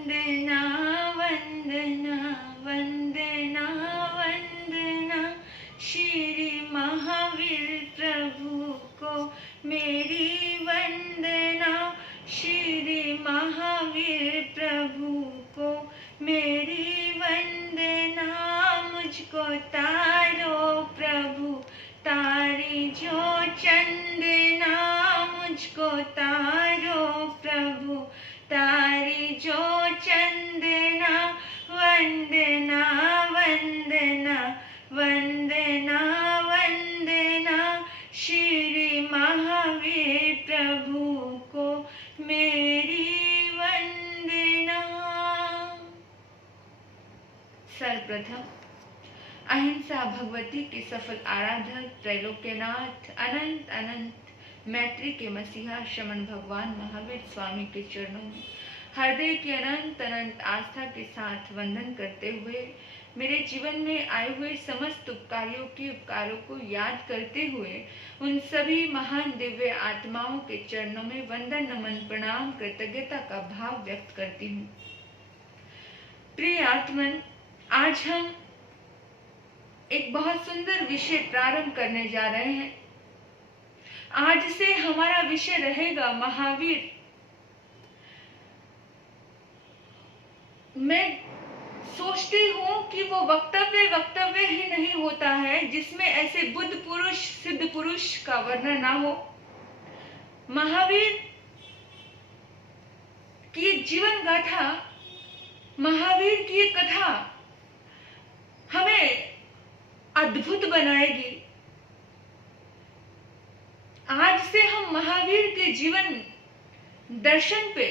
वंदना वंदना वंदना वंदना श्री महावीर प्रभु को मेरी वंदना। श्री महावीर प्रभु को मेरी वंदना। मुझको तारो प्रभु तारी जो चंदना। मुझको तारो प्रभु तारी जो चंदना। वंदना वंदना वंदना वंदना श्री महावीर प्रभु को मेरी वंदना। सर्वप्रथम अहिंसा भगवती के सफल आराधक त्रैलोक्यनाथ अनंत अनंत मैत्री के मसीहा श्रमण भगवान महावीर स्वामी के चरणों में हृदय की अनंत अनंत आस्था के साथ वंदन करते हुए मेरे जीवन में आए हुए समस्त उपकारियों के उपकारों को याद करते हुए उन सभी महान दिव्य आत्माओं के चरणों में वंदन नमन प्रणाम कृतज्ञता का भाव व्यक्त करती हूँ। प्रिय आत्मन, आज हम एक बहुत सुंदर विषय प्रारंभ करने जा रहे हैं। आज से हमारा विषय रहेगा महावीर। मैं सोचती हूँ कि वो वक्तव्य ही नहीं होता है जिसमें ऐसे बुद्ध पुरुष सिद्ध पुरुष का वर्णन ना हो। महावीर की जीवन गाथा, महावीर की कथा हमें अद्भुत बनाएगी। आज से हम महावीर के जीवन दर्शन पे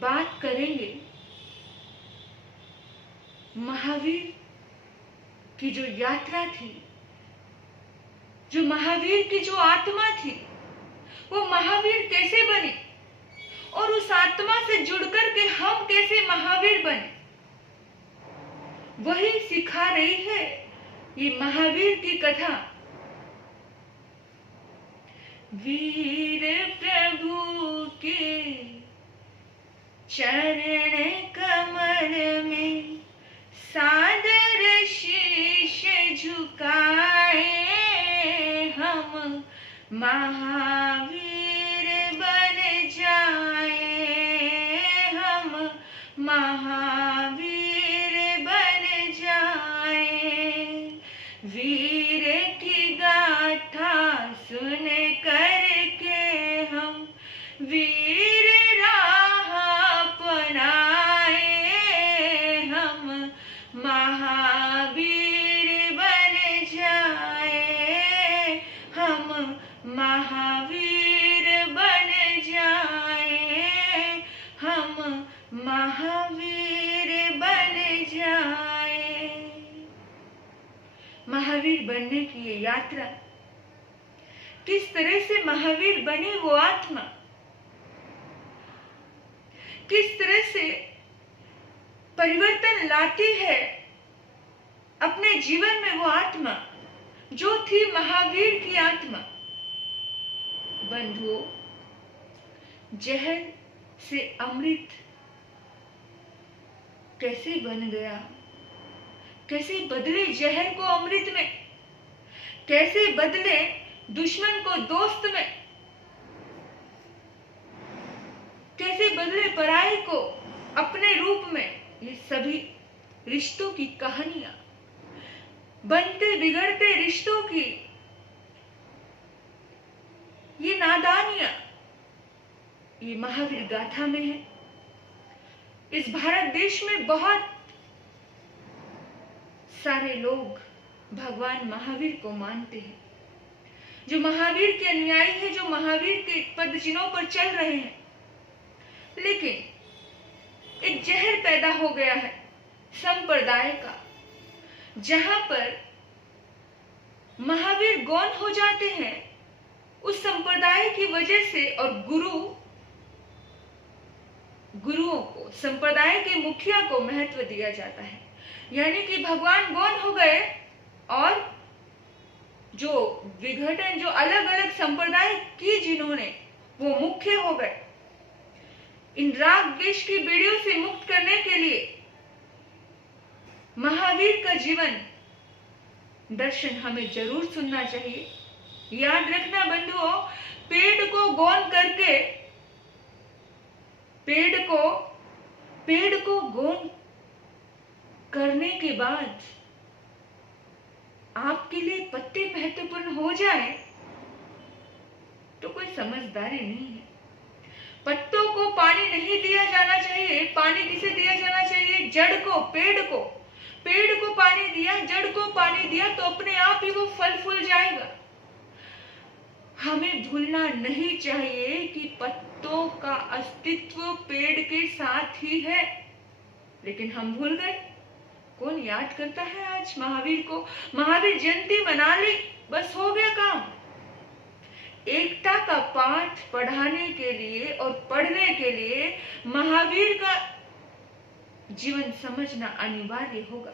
बात करेंगे। महावीर की जो यात्रा थी, जो महावीर की जो आत्मा थी, वो महावीर कैसे बनी और उस आत्मा से जुड़कर के हम कैसे महावीर बने, वही सिखा रही है ये महावीर की कथा। वीर प्रभु के चरण कमल में सादर शीश झुकाए हम महावीर बन जाए। हम महावीर बन जाए। वीर की गाथा सुन करके हम वीर राह अपनाए। हम महावीर बन जाए। हम महावीर बन जाए। हम महावीर बन जाए। महावीर बनने की ये यात्रा, किस तरह से महावीर बनी वो आत्मा, किस तरह से परिवर्तन लाती है अपने जीवन में वो आत्मा जो थी महावीर की आत्मा। बंधुओं, जहर से अमृत कैसे बन गया, कैसे बदले जहर को अमृत में, कैसे बदले दुश्मन को दोस्त में, कैसे बदले पराये को अपने रूप में। ये सभी रिश्तों की कहानियां, बनते बिगड़ते रिश्तों की ये नादानियां, ये महावीर गाथा में है। इस भारत देश में बहुत सारे लोग भगवान महावीर को मानते हैं, जो महावीर के अनुयायी है, जो महावीर के पद चिन्हों पर चल रहे हैं। लेकिन एक जहर पैदा हो गया है संप्रदाय का, जहां पर महावीर गौण हो जाते हैं उस संप्रदाय की वजह से, और गुरुओं को, संप्रदाय के मुखिया को महत्व दिया जाता है। यानी कि भगवान गौण हो गए और जो विघटन, जो अलग अलग संप्रदाय की जिन्होंने, वो मुख्य हो गए। इन राग द्वेष की बेड़ियों से मुक्त करने के लिए महावीर का जीवन दर्शन हमें जरूर सुनना चाहिए। याद रखना बंधुओं, पेड़ को गौन करके पेड़ को गौन करने के बाद आपके लिए पत्ते महत्वपूर्ण हो जाए तो कोई समझदारी नहीं है। पत्तों को पानी नहीं दिया जाना चाहिए। पानी किसे दिया जाना चाहिए? जड़ को, पेड़ को। पेड़ को पानी दिया, जड़ को पानी दिया तो अपने आप ही वो फल फूल जाएगा। हमें भूलना नहीं चाहिए कि पत्तों का अस्तित्व पेड़ के साथ ही है, लेकिन हम भूल गए। कौन याद करता है आज महावीर को? महावीर जयंती मना ली, बस हो गया काम। एकता का पाठ पढ़ाने के लिए और पढ़ने के लिए महावीर का जीवन समझना अनिवार्य होगा।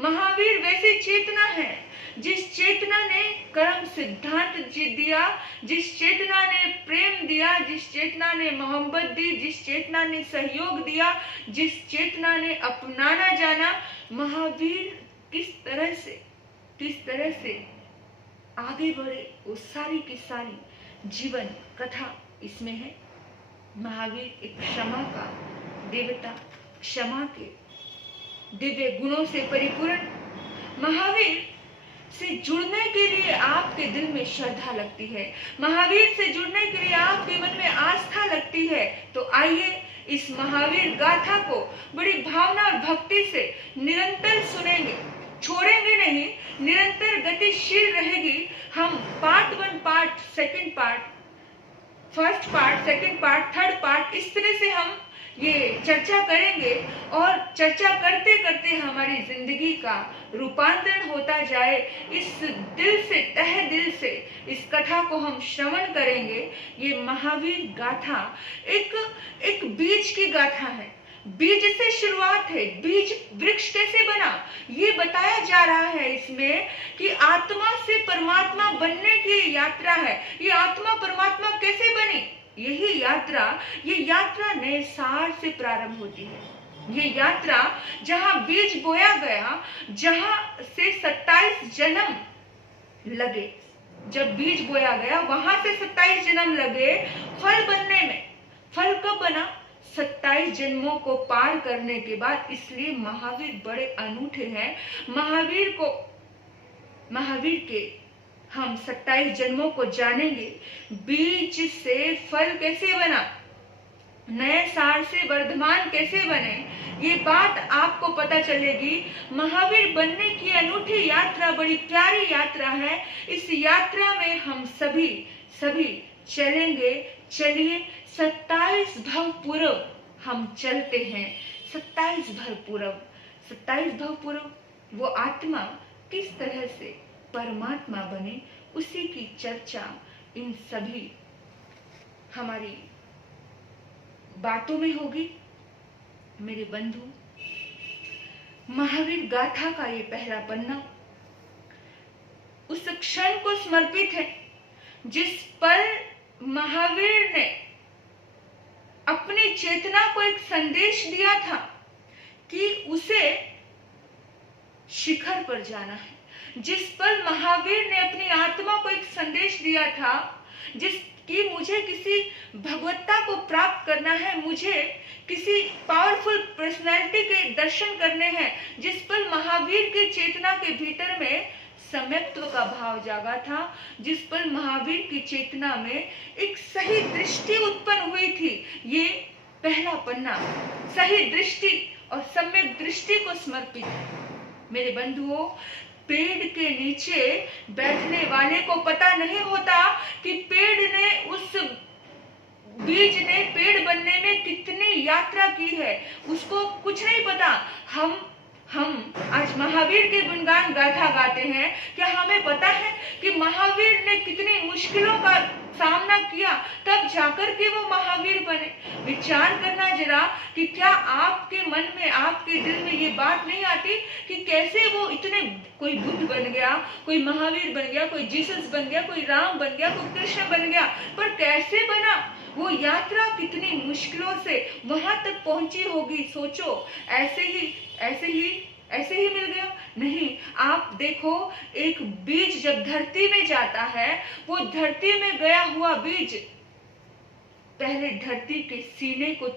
महावीर वैसी चेतना है जिस चेतना ने कर्म सिद्धांत दिया, जिस चेतना ने प्रेम दिया, जिस चेतना ने मोहब्बत दी, जिस चेतना ने सहयोग दिया, जिस चेतना ने अपनाना जाना। महावीर किस तरह से आगे बढ़े, वो सारी की सारी जीवन कथा इसमें है। महावीर एक क्षमा का देवता, क्षमा के दिव्य गुणों से परिपूर्ण। महावीर से जुड़ने के लिए आपके दिल में श्रद्धा लगती है, महावीर से जुड़ने के लिए आपके मन में आस्था लगती है, तो आइए इस महावीर गाथा को बड़ी भावना और भक्ति से निरंतर सुनेंगे, छोड़ेंगे नहीं, निरंतर गतिशील रहेगी। हम part 1, part 2 part, first part, second part, third part, इस तरह से हम ये चर्चा करेंगे और चर्चा करते करते हमारी जिंदगी का रूपांतरण होता जाए। इस दिल से, तहे दिल से इस कथा को हम श्रवण करेंगे। ये महावीर गाथा एक बीज की गाथा है। बीज से शुरुआत है। बीज वृक्ष कैसे बना ये बताया जा रहा है इसमें, कि आत्मा से परमात्मा बनने की यात्रा है। ये आत्मा परमात्मा कैसे बनी? ये यात्रा नए सार से प्रारंभ होती है। ये यात्रा जहां बीज बोया गया, जहां से 27 जन्म लगे, जब बीज बोया गया वहां से 27 जन्म लगे फल बनने में। फल कब बना? 27 जन्मों को पार करने के बाद। इसलिए महावीर बड़े अनूठे हैं। महावीर के हम 27 जन्मों को जानेंगे। बीज से फल कैसे बना, नए सार से वर्धमान कैसे बने, ये बात आपको पता चलेगी। महावीर बनने की अनूठी यात्रा बड़ी प्यारी यात्रा है। इस यात्रा में हम सभी चलेंगे। चलिए 27 भव पूर्व हम चलते हैं। 27 भव पूर्व वो आत्मा किस तरह से परमात्मा बने, उसी की चर्चा इन सभी हमारी बातों में होगी। मेरे बंधु, महावीर गाथा का ये पहला पन्ना उस क्षण को समर्पित है जिस पर महावीर ने अपनी चेतना को एक संदेश दिया था कि उसे शिखर पर जाना है। जिस पर महावीर ने अपनी आत्मा को एक संदेश दिया था कि मुझे किसी भगवत्ता को प्राप्त करना है, मुझे किसी पावरफुल पर्सनैलिटी के दर्शन करने हैं। जिस पर महावीर के चेतना के भीतर में सम्यक्त्व का भाव जागा था, जिस पर महावीर की चेतना में एक सही दृष्टि उत्पन्न हुई थी। ये पहला पन्ना सही दृष्टि और सम्यक दृष्टि को समर्पित है। मेरे बंधुओं, पेड़ के नीचे बैठने वाले को पता नहीं होता कि बीज ने पेड़ बनने में कितनी यात्रा की है, उसको कुछ नहीं पता। हम आज महावीर के गुणगान गाथा गाते हैं। क्या हमें पता है कि महावीर ने कितनी मुश्किलों का सामना किया, तब जाकर के वो महावीर बने? विचार करना जरा कि क्या आपके मन में, आपके दिल में ये बात नहीं आती कि कैसे वो इतने, कोई बुद्ध बन गया, कोई महावीर बन गया, कोई जीसस बन गया, कोई राम बन गया, कोई कृष्ण बन गया, पर कैसे बना? वो यात्रा कितनी मुश्किलों से वहां तक पहुंची होगी। सोचो, ऐसे ही मिल गया? नहीं। आप देखो, एक बीज जब धरती में जाता है, वो धरती में गया हुआ बीज पहले धरती के सीने को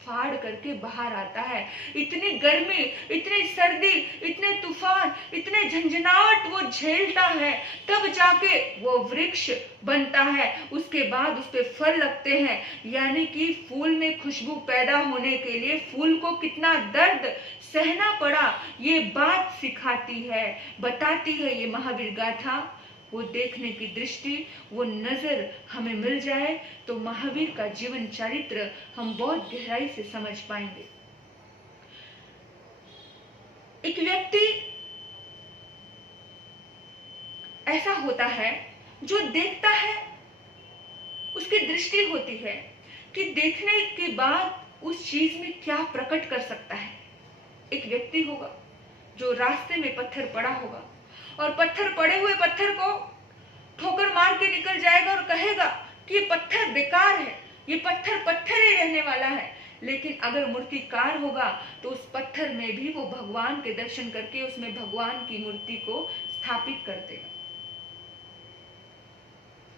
फाड़ करके बाहर आता है। इतनी गर्मी, इतनी सर्दी, इतने तूफान, इतने झंझनाहट वो झेलता है, तब जाके वो वृक्ष बनता है। उसके बाद उस पे फल लगते हैं। यानी कि फूल में खुशबू पैदा होने के लिए फूल को कितना दर्द सहना पड़ा, ये बात सिखाती है, बताती है ये महावीर गाथा। वो देखने की दृष्टि, वो नजर हमें मिल जाए तो महावीर का जीवन चरित्र हम बहुत गहराई से समझ पाएंगे। एक व्यक्ति ऐसा होता है जो देखता है, उसकी दृष्टि होती है कि देखने के बाद उस चीज में क्या प्रकट कर सकता है। एक व्यक्ति होगा जो रास्ते में पत्थर पड़ा होगा और पत्थर पड़े हुए पत्थर को ठोकर मार के निकल जाएगा और कहेगा कि ये पत्थर बेकार है, ये पत्थर ही रहने वाला है। लेकिन अगर मूर्तिकार होगा तो उस पत्थर में भी वो भगवान के दर्शन करके उसमें भगवान की मूर्ति को स्थापित कर देगा।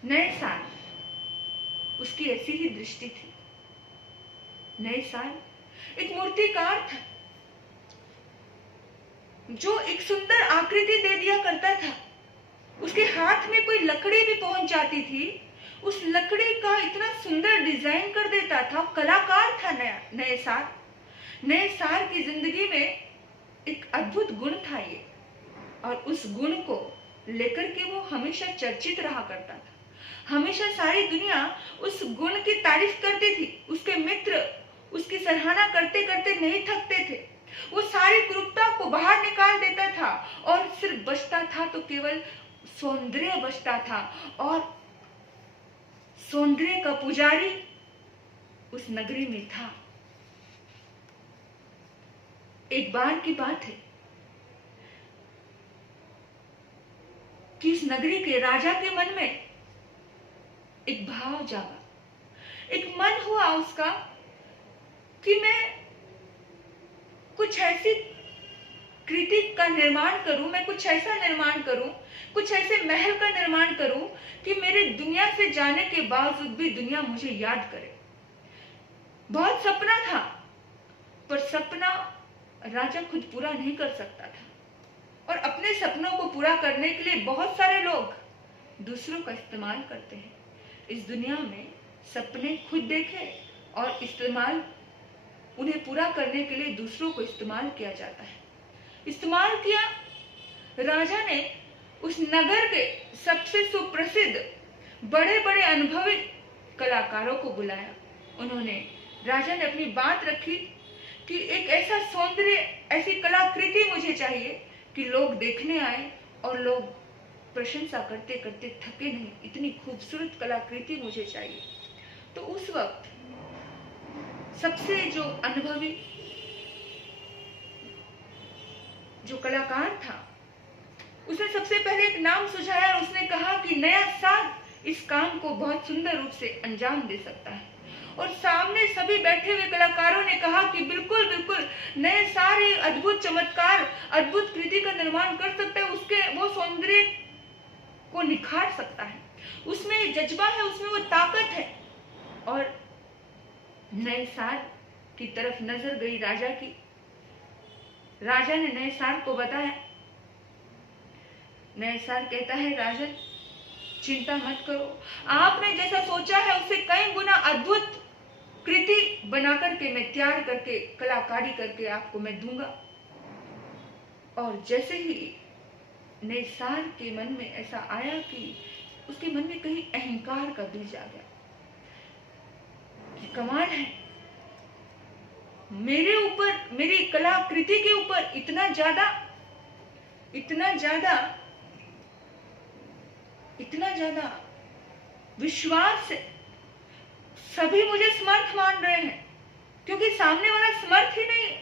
नए साल, उसकी ऐसी ही दृष्टि थी। नए साल एक मूर्तिकार था जो एक सुंदर आकृति दे दिया करता था। उसके हाथ में कोई लकड़ी भी पहुंच जाती थी, उस लकड़ी का इतना सुंदर डिजाइन कर देता था। कलाकार था नए सार की जिंदगी में एक अद्भुत गुण था ये, और उस गुण को लेकर के वो हमेशा चर्चित रहा करता था। हमेशा सारी दुनिया उस गुण की तारीफ करती थी। उसके मित्र उसकी सराहना करते करते नहीं थकते थे। वो सारी क्रूरता को बाहर निकाल देता था और सिर्फ बचता था तो केवल सौंदर्य बचता था, और सौंदर्य का पुजारी उस नगरी में था। एक बार की बात है कि इस नगरी के राजा के मन में एक भाव जागा। एक मन हुआ उसका कि मैं कुछ ऐसी कृति का निर्माण करूं, मैं कुछ ऐसा निर्माण करूं, कुछ ऐसे महल का निर्माण करूं कि मेरे दुनिया से जाने के बावजूद भी दुनिया मुझे याद करे। बहुत सपना था, पर सपना राजा खुद पूरा नहीं कर सकता था, और अपने सपनों को पूरा करने के लिए बहुत सारे लोग दूसरों का इस्तेमाल करते हैं। इस दुनिया में सपने खुद देखे और इस्तेमाल, उन्हें पूरा करने के लिए दूसरों को इस्तेमाल किया जाता है। इस्तेमाल किया। राजा ने उस नगर के सबसे सुप्रसिद्ध बड़े बड़े अनुभवी कलाकारों को बुलाया। राजा ने अपनी बात रखी कि एक ऐसा सौंदर्य, ऐसी कलाकृति मुझे चाहिए कि लोग देखने आए और लोग प्रशंसा करते करते थके नहीं। इतनी खूबसूरत कलाकृति मुझे चाहिए। तो उस वक्त सबसे जो अनुभवी जो कलाकार था, उसने सबसे पहले एक नाम सुझाया और उसने कहा कि नया साल इस काम को बहुत सुंदर रूप से अंजाम दे सकता है। और सामने सभी बैठे हुए कलाकारों ने कहा कि बिल्कुल बिल्कुल, नए साल एक अद्भुत चमत्कार, अद्भुत कृति का निर्माण कर सकता है। उसके वो सौंदर्य को निखार सकता है, उसमें जज्बा है, उसमें वो ताकत है। और नए साल की तरफ नजर गई राजा की। राजा ने नए साल को बताया। नए साल कहता है, राजन चिंता मत करो, आपने जैसा सोचा है उससे कई गुना अद्भुत कृति बनाकर के मैं तैयार करके, कलाकारी करके आपको मैं दूंगा। और जैसे ही नए साल के मन में ऐसा आया कि उसके मन में कहीं अहंकार का बीज आ गया कि कमाल है, मेरे ऊपर, मेरी कलाकृति के ऊपर इतना ज्यादा विश्वास है। सभी मुझे समर्थ मान रहे हैं क्योंकि सामने वाला समर्थ ही नहीं है,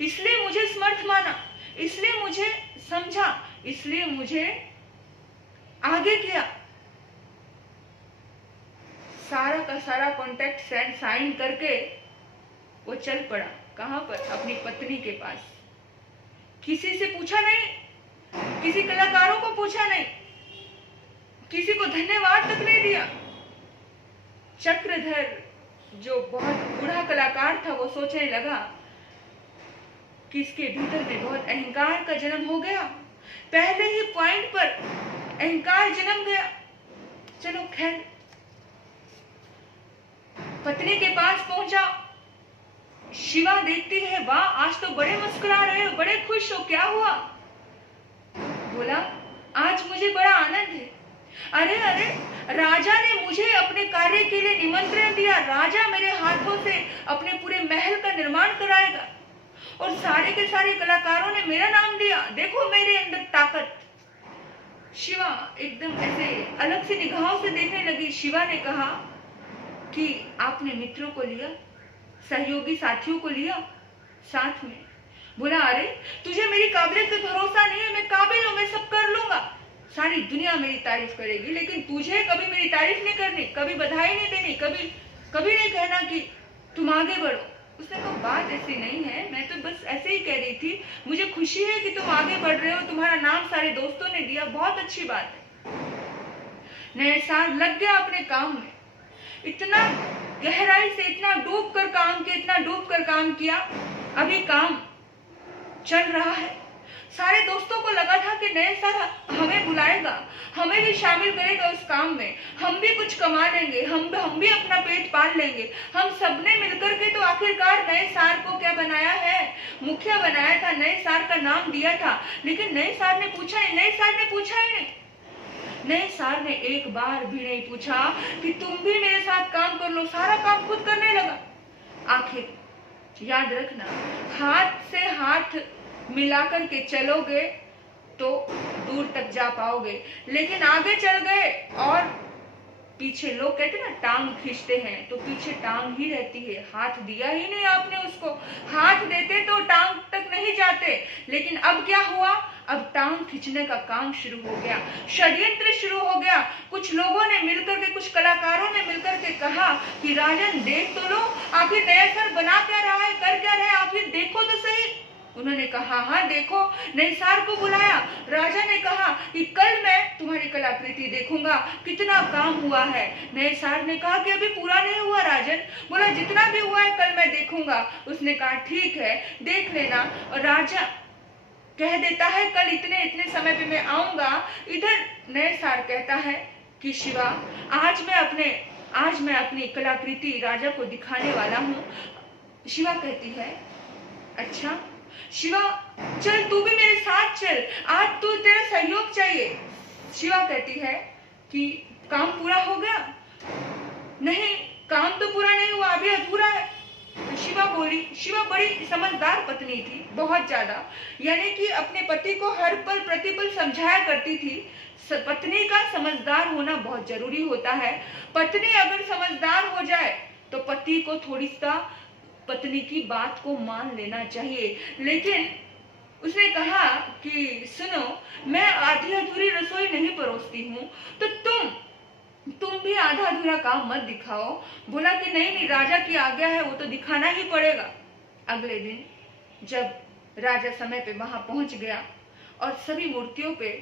इसलिए मुझे समर्थ माना, इसलिए मुझे समझा, इसलिए मुझे आगे किया। सारा का सारा कॉन्ट्रैक्ट साइन करके वो चल पड़ा। कहाँ पर? अपनी पत्नी के पास। किसी से पूछा नहीं, किसी कलाकारों को पूछा नहीं, किसी को धन्यवाद तक नहीं दिया। चक्रधर जो बहुत बूढ़ा कलाकार था वो सोचने लगा कि इसके भीतर में बहुत अहंकार का जन्म हो गया, पहले ही पॉइंट पर अहंकार जन्म गया। चलो खैर, पत्नी के पास पहुंचा। शिवा देखती है, वाह आज तो बड़े मुस्कुरा रहे हो, बड़े खुश हो, क्या हुआ? बोला, आज मुझे बड़ा आनंद है। अरे अरे, राजा ने मुझे अपने कार्य के लिए निमंत्रण दिया। राजा मेरे हाथों से अपने पूरे महल का निर्माण कराएगा और सारे के सारे कलाकारों ने मेरा नाम दिया। देखो मेरे अंदर ताकत। शिवा एकदम ऐसे अलग से निगाहों से देखने लगी। शिवा ने कहा कि आपने मित्रों को लिया, सहयोगी साथियों को लिया साथ में। बोला, अरे तुझे मेरी काबिलियत पे भरोसा नहीं है? मैं काबिल हूं, मैं सब कर लूंगा, सारी दुनिया मेरी तारीफ करेगी, लेकिन तुझे कभी मेरी तारीफ नहीं करनी, कभी बधाई नहीं देनी, कभी नहीं कहना कि तुम आगे बढ़ो। उसने कहा, बात ऐसी नहीं है, मैं तो बस ऐसे ही कह रही थी, मुझे खुशी है कि तुम आगे बढ़ रहे हो, तुम्हारा नाम सारे दोस्तों ने दिया, बहुत अच्छी बात है। नैसार लग गया अपने काम में, इतना गहराई से, इतना डूब कर काम किया। अभी काम चल रहा है। सारे दोस्तों को लगा था कि नैसार हमें बुलाएगा, हमें भी शामिल करेगा उस काम में, हम भी कुछ कमा लेंगे, हम भी अपना पेट पाल लेंगे। हम सबने मिलकर के तो आखिरकार नैसार को क्या बनाया है? मुखिया बनाया था, नैसार का नाम दिया था। लेकिन नैसार ने पूछा ही नहीं। नैसार ने एक बार भी नहीं पूछा कि तुम भी मेरे साथ काम कर लो, सारा काम खुद करने लगा। आखिर याद रखना, हाथ से हाथ मिलाकर के चलोगे तो दूर तक जा पाओगे, लेकिन आगे चल गए और पीछे, लोग कहते ना टांग खींचते हैं, तो पीछे टांग ही रहती है। हाथ दिया ही नहीं आपने उसको, हाथ देते तो टांग तक नहीं जाते। लेकिन अब क्या हुआ? अब टांग खींचने का काम शुरू हो गया, षड्यंत्र शुरू हो गया। कुछ लोगों ने मिलकर के, कुछ कलाकारों ने मिलकर के कहा कि राजन देख तो लो, आखिर नैसार बना क्या रहा है, कर क्या रहा है, आखिर देखो तो सही। उन्होंने कहा, हाँ देखो। नैसार को बुलाया। राजा ने कहा कि कल मैं तुम्हारी कलाकृति देखूंगा, कितना काम हुआ है। नैसार ने कहा कि अभी पूरा नहीं हुआ राजन। बोला, जितना भी हुआ है कल मैं देखूंगा। उसने कहा, ठीक है देख लेना। और राजा कह देता है, कल इतने समय पे मैं आऊंगा। इधर नैसार कहता है कि शिवा, आज मैं अपनी कलाकृति राजा को दिखाने वाला हूँ। शिवा कहती है, अच्छा शिवा चल, तू भी मेरे साथ चल, आज तू तेरा सहयोग चाहिए। शिवा कहती है कि काम पूरा हो गया? नहीं, काम तो पूरा नहीं हुआ, अभी अधूरा है। शिवा बोली। शिवा बड़ी समझदार पत्नी थी, बहुत ज्यादा, यानी कि अपने पति को हर पल प्रतिपल समझाया करती थी। पत्नी का समझदार होना बहुत जरूरी होता है। पत्नी अगर समझदार हो जाए तो पति को थोड़ी सा पत्नी की बात को मान लेना चाहिए। लेकिन उसने कहा कि सुनो, मैं आधी अधूरी रसोई नहीं परोसती हूँ, तो तुम भी आधा अधूरा काम मत दिखाओ। बोला कि नहीं, राजा की आज्ञा है, वो तो दिखाना ही पड़ेगा। अगले दिन जब राजा समय पे वहां पहुंच गया और सभी मूर्तियों पे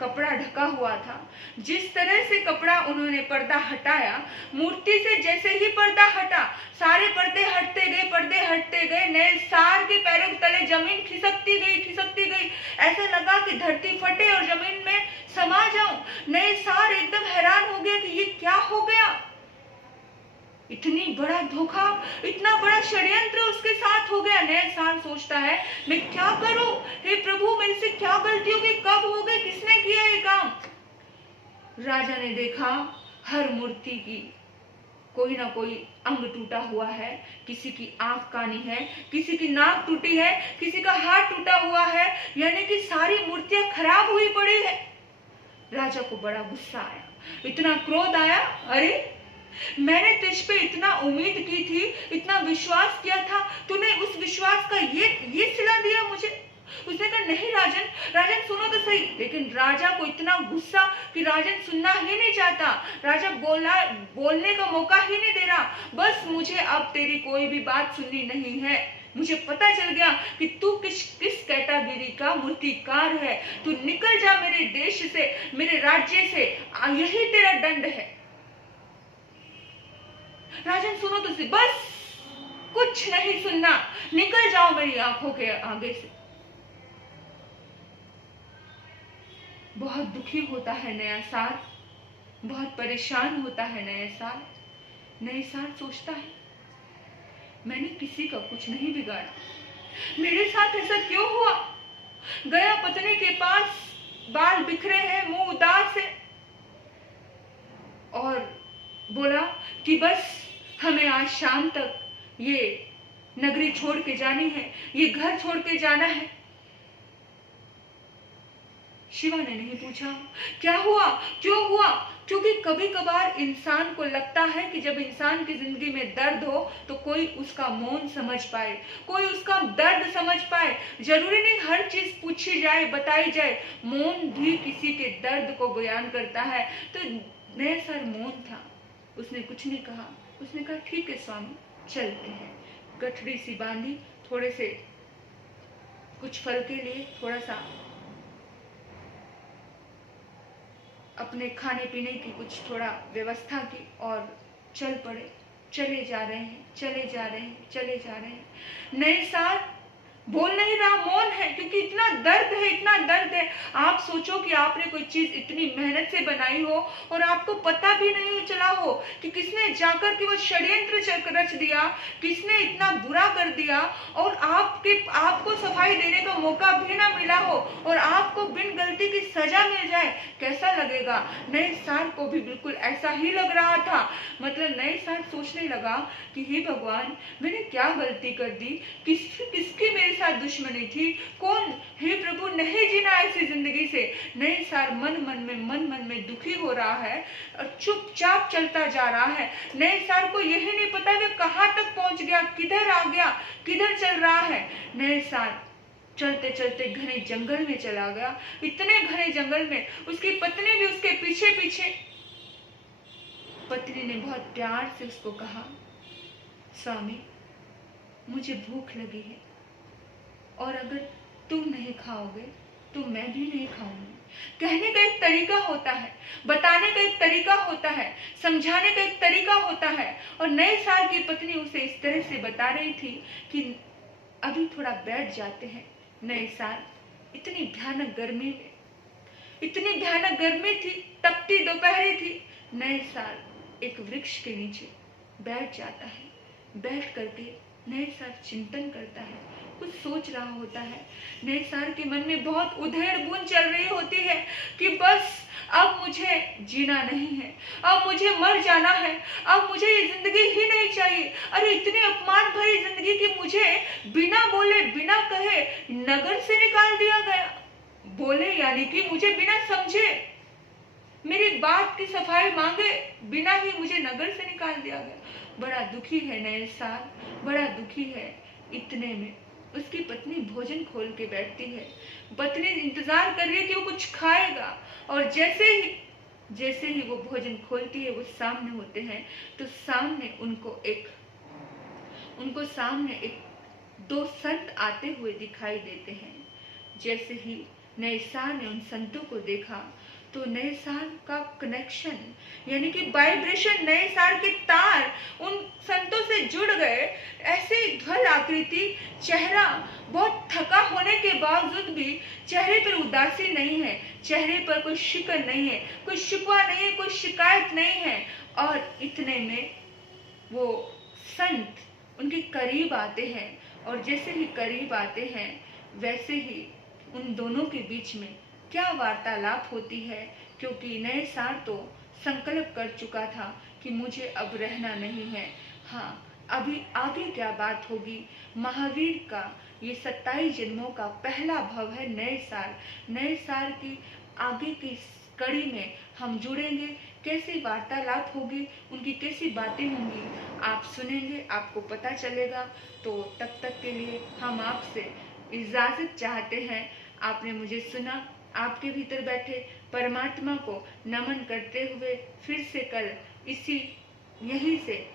कपड़ा ढका हुआ था, जिस तरह से कपड़ा उन्होंने पर्दा हटाया, मूर्ति से जैसे ही पर्दा हटा, सारे पर्दे हटते गए। नैसार के पैरों के तले जमीन खिसकती गई। ऐसा लगा कि धरती फटे और जमीन में समा जाऊं। नैसार एकदम हैरान हो गया कि ये क्या हो गया। इतनी बड़ा धोखा, इतना बड़ा षड्यंत्र उसके साथ हो गया। नैसार सोचता है, मैं क्या करूं? हे प्रभु, मेरे से क्या गलती हो गई, कब हो गई, किसने किया ये काम? राजा ने देखा हर मूर्ति की कोई ना कोई अंग टूटा हुआ है, किसी की आंख कानी है, किसी की नाक टूटी है, किसी का हाथ टूटा हुआ है, यानी कि सारी मूर्तियां खराब हुई पड़ी है। राजा को बड़ा गुस्सा आया, इतना क्रोध आया, अरे मैंने तुझ पे इतना उम्मीद की थी, इतना विश्वास किया था, तूने उस विश्वास का ये सिला दिया मुझे। उसने कहा नहीं राजन, राजन सुनो तो सही। लेकिन राजा को इतना गुस्सा कि राजन सुनना ही नहीं चाहता। राजा बोलने का मौका ही नहीं दे रहा। बस मुझे अब तेरी कोई भी बात सुननी नहीं है। मुझे पता चल गया कि तू किस कैटेगरी का मूर्तिकार है। तू निकल जा मेरे देश से, मेरे राज्य से, यही तेरा दंड है। राजन सुनो तो सही, बस कुछ नहीं सुनना, निकल जाओ मेरी आंखों के आगे से। बहुत दुखी होता है नया सार, बहुत परेशान होता है नया सार। नए सार सोचता है मैंने किसी का कुछ नहीं बिगाड़ा, मेरे साथ ऐसा क्यों हुआ। गया पत्नी के पास, बाल बिखरे हैं, मुंह उदास है, और बोला कि बस हमें आज शाम तक ये नगरी छोड़ के जानी है, ये घर छोड़ के जाना है। शिवा ने नहीं पूछा क्या हुआ, क्यों हुआ, क्योंकि कभी कभार इंसान को लगता है कि जब इंसान की जिंदगी में दर्द हो तो कोई उसका मौन समझ पाए, कोई उसका दर्द समझ पाए। जरूरी नहीं हर चीज पूछी जाए, बताई जाए, मौन भी किसी के दर्द को बयान करता है। तो नए सर मौन था, उसने कुछ नहीं कहा। उसने कहा ठीक है स्वामी, चलते हैं। गठड़ी सी बांधी, थोड़े से कुछ फल के लिए थोड़ा सा अपने खाने पीने की कुछ थोड़ा व्यवस्था की और चल पड़े। चले जा रहे हैं, चले जा रहे हैं, चले जा रहे हैं। नए साल बोल नहीं रहा, मौन है, क्योंकि इतना दर्द है, इतना दर्द है। आप सोचो कि आपने कोई चीज इतनी मेहनत से बनाई हो और आपको पता भी नहीं चला हो कि किसने जाकर के वो षड्यंत्र रच दिया, किसने इतना बुरा कर दिया, और आपको सफाई देने का मौका भी ना मिला हो और आपको बिन गलती की सजा मिल जाए, कैसा लगेगा। नए साल को भी बिल्कुल ऐसा ही लग रहा था। मतलब नए साल सोचने लगा कि हे भगवान, मैंने क्या गलती कर दी, किसकी मेरे साथ दुश्मनी थी, कौन, हे प्रभु, नहीं जीना ऐसी जिंदगी से। नए साल मन मन में दुखी हो रहा है और चुपचाप चलता जा रहा है। नए साल को यही नहीं पता वे कहाँ तक पहुंच गया, किधर आ गया, किधर चल रहा है। नए साल चलते चलते घने जंगल में चला गया। इतने घने जंगल में उसकी पत्नी भी उसके पीछे पीछे। पत्नी ने बहुत प्यार से उसको कहा, स्वामी मुझे भूख लगी है, और अगर तुम नहीं खाओगे तो मैं भी नहीं खाऊंगी। कहने का एक तरीका होता है, बताने का एक तरीका होता है, समझाने का एक तरीका होता है। और नए साल की पत्नी उसे इस तरह से बता रही थी कि अभी थोड़ा बैठ जाते हैं। नए साल इतनी भयानक गर्मी में, इतनी भयानक गर्मी थी, तपती दोपहरी थी। नए साल एक वृक्ष के नीचे बैठ जाता है। बैठ करके नए साल चिंतन करता है, कुछ सोच रहा होता है। नए साल के मन में बहुत उधेड़ बुन चल रही होती है कि बस अब मुझे जीना नहीं है, अब मुझे मर जाना है, अब मुझे ये जिंदगी ही नहीं चाहिए। अरे इतनी अपमान भरी जिंदगी कि मुझे बिना बोले बिना कहे नगर से निकाल दिया गया। बोले यानी कि मुझे बिना समझे, मेरी बात की सफाई मांगे बिना ही मुझे नगर से निकाल दिया गया। बड़ा दुखी है नए साल, बड़ा दुखी है। इतने में उसकी पत्नी भोजन खोल के बैठती है। पत्नी इंतजार कर रही है कि वो कुछ खाएगा, और जैसे ही वो भोजन खोलती है, वो सामने होते हैं, तो सामने उनको सामने एक दो संत आते हुए दिखाई देते हैं। जैसे ही नए साल ने उन संतों को देखा तो नए साल का कनेक्शन यानी कि वाइब्रेशन, नए साल के तार उन संतों से जुड़ गए। ऐसे ध्वल आकृति, चेहरा बहुत थका होने के बावजूद भी चेहरे पर उदासी नहीं है, चेहरे पर कोई शिकन नहीं है, कोई शिकवा नहीं है, कोई शिकायत नहीं है। और इतने में वो संत उनके करीब आते हैं, और जैसे ही करीब आते हैं वैसे ही उन दोनों के बीच में क्या वार्तालाप होती है, क्योंकि नए साल तो संकल्प कर चुका था कि मुझे अब रहना नहीं है। हाँ, अभी आगे क्या बात होगी। महावीर का ये 27 जन्मों का पहला भव है नए साल। नए साल की आगे की कड़ी में हम जुड़ेंगे, कैसी वार्तालाप होगी, उनकी कैसी बातें होंगी, आप सुनेंगे, आपको पता चलेगा। तो तब तक के लिए हम आपसे इजाजत चाहते हैं। आपने मुझे सुना, आपके भीतर बैठे परमात्मा को नमन करते हुए फिर से कल इसी यहीं से